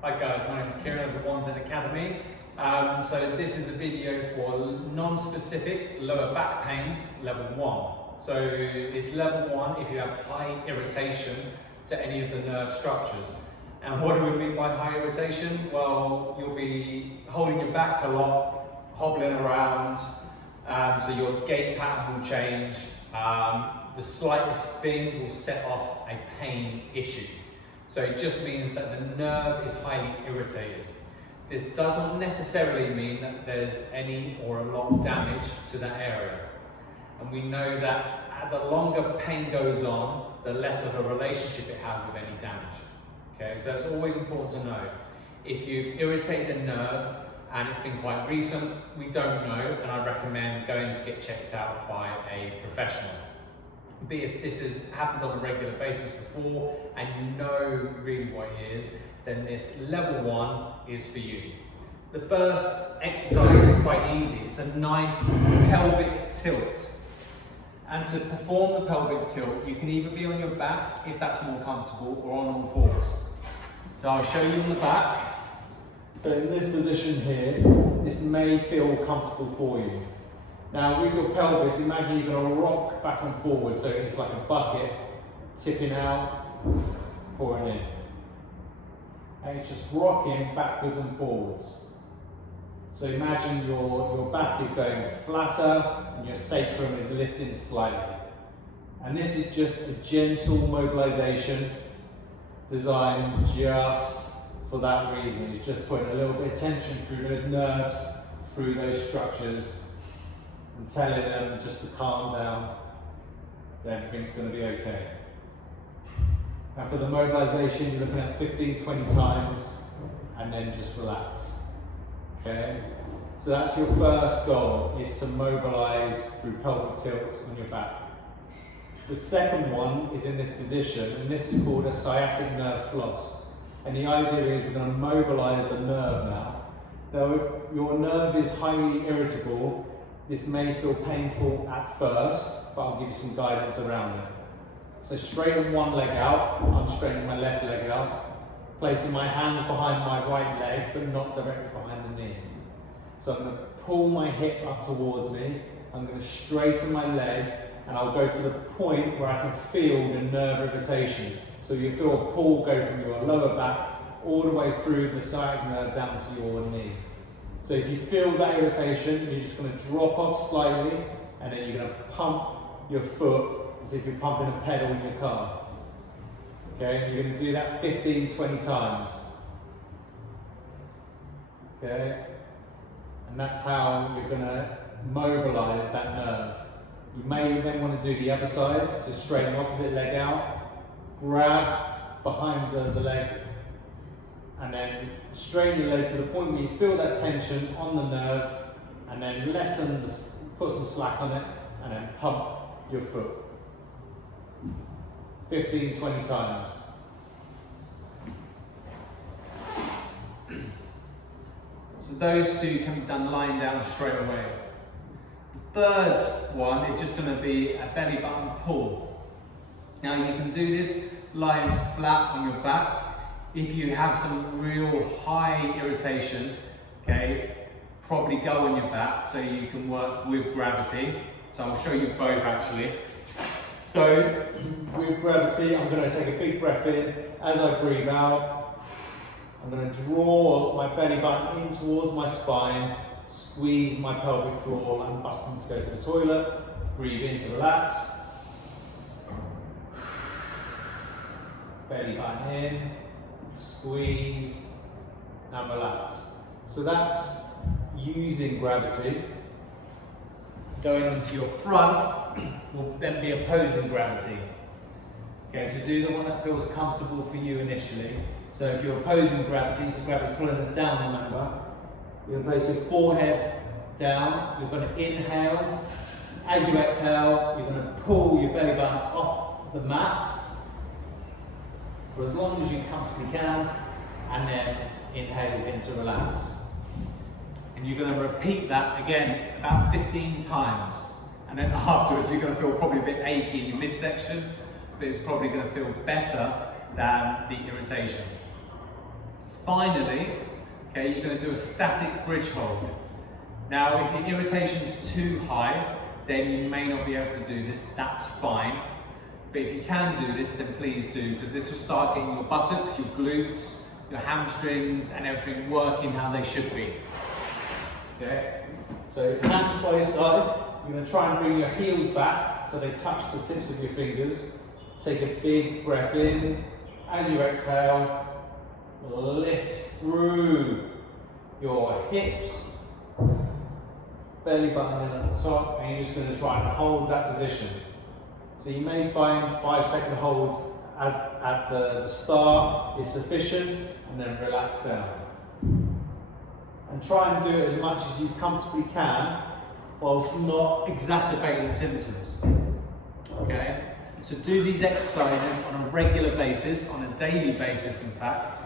Hi guys, my name is Kieran of the Ones Academy. So this is a video for non-specific lower back pain, level 1. So it's level 1 if you have high irritation to any of the nerve structures. And what do we mean by high irritation? Well, you'll be holding your back a lot, hobbling around, so your gait pattern will change. The slightest thing will set off a pain issue. So it just means that the nerve is highly irritated. This does not necessarily mean that there's any or a lot of damage to that area. And we know that the longer pain goes on, the less of a relationship it has with any damage. Okay, so it's always important to know. If you've irritated a nerve and it's been quite recent, we don't know, and I recommend going to get checked out by a professional. But if this has happened on a regular basis before and you know really what it is, then this level 1 is for you. The first exercise is quite easy. It's a nice pelvic tilt. And to perform the pelvic tilt, you can either be on your back, if that's more comfortable, or on all fours. So I'll show you on the back. So in this position here, this may feel comfortable for you. Now with your pelvis, imagine you're going to rock back and forward, so it's like a bucket, tipping out, pouring in. And it's just rocking backwards and forwards. So imagine your back is going flatter and your sacrum is lifting slightly. And this is just a gentle mobilization designed just for that reason. It's just putting a little bit of tension through those nerves, through those structures, and telling them just to calm down, that everything's going to be okay. And for the mobilization, you're looking at 15-20 times, and then just relax. Okay? So that's your first goal, is to mobilize through pelvic tilts on your back. The second one is in this position, and this is called a sciatic nerve floss. And the idea is we're going to mobilize the nerve now. Now, if your nerve is highly irritable, this may feel painful at first, but I'll give you some guidance around it. So straighten one leg out. I'm straightening my left leg out, placing my hands behind my right leg, but not directly behind the knee. So I'm going to pull my hip up towards me. I'm going to straighten my leg, and I'll go to the point where I can feel the nerve irritation. So you feel a pull go from your lower back all the way through the sciatic nerve down to your knee. So if you feel that irritation, you're just going to drop off slightly, and then you're going to pump your foot as if you're pumping a pedal in your car. Okay, you're going to do that 15-20 times. Okay, and that's how you're going to mobilize that nerve. You may then want to do the other side, so straighten the opposite leg out, grab behind the leg, and then straighten your leg to the point where you feel that tension on the nerve, and then put some slack on it, and then pump your foot. 15-20 times. So those two can be done lying down straight away. The third one is just going to be a belly button pull. Now you can do this lying flat on your back. If you have some real high irritation, okay, probably go on your back so you can work with gravity. So I'll show you both actually. So with gravity, I'm going to take a big breath in. As I breathe out, I'm going to draw my belly button in towards my spine, squeeze my pelvic floor and busting to go to the toilet. Breathe in to relax. Belly button in, squeeze and relax. So that's using gravity. Going onto your front will then be opposing gravity. Okay, so do the one that feels comfortable for you initially. So if you're opposing gravity, so gravity's pulling us down, remember, you're going to place your forehead down, you're going to inhale. As you exhale, you're going to pull your belly button off the mat for as long as you comfortably can, and then inhale again to relax. And you're going to repeat that again about 15 times. And then afterwards you're going to feel probably a bit achy in your midsection, but it's probably going to feel better than the irritation. finally, okay, you're going to do a static bridge hold. Now, if your irritation is too high, then you may not be able to do this. That's fine. But if you can do this, then please do, because this will start getting your buttocks, your glutes, your hamstrings, and everything working how they should be. Okay? So hands by your side. You're going to try and bring your heels back so they touch the tips of your fingers. Take a big breath in. As you exhale, lift through your hips, belly button in at the top, and you're just going to try and hold that position. So you may find 5-second holds at the start is sufficient, and then relax down. And try and do it as much as you comfortably can, whilst not exacerbating the symptoms. Okay? So do these exercises on a regular basis, on a daily basis in fact.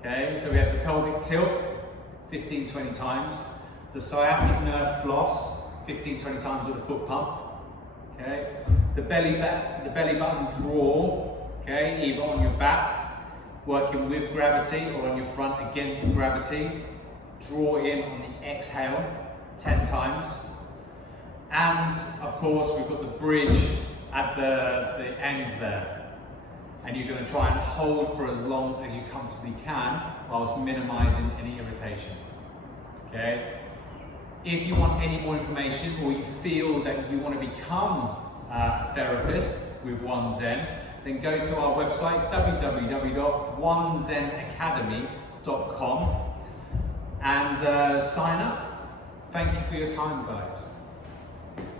Okay, so we have the pelvic tilt, 15-20 times. The sciatic nerve floss, 15-20 times with a foot pump. Okay, the belly button draw, okay, either on your back, working with gravity, or on your front against gravity. Draw in on the exhale, 10 times. And of course, we've got the bridge at the end there. And you're going to try and hold for as long as you comfortably can, whilst minimizing any irritation. Okay? If you want any more information, or you feel that you want to become a therapist with One Zen, then go to our website, www.onezenacademy.com, and sign up. Thank you for your time, guys.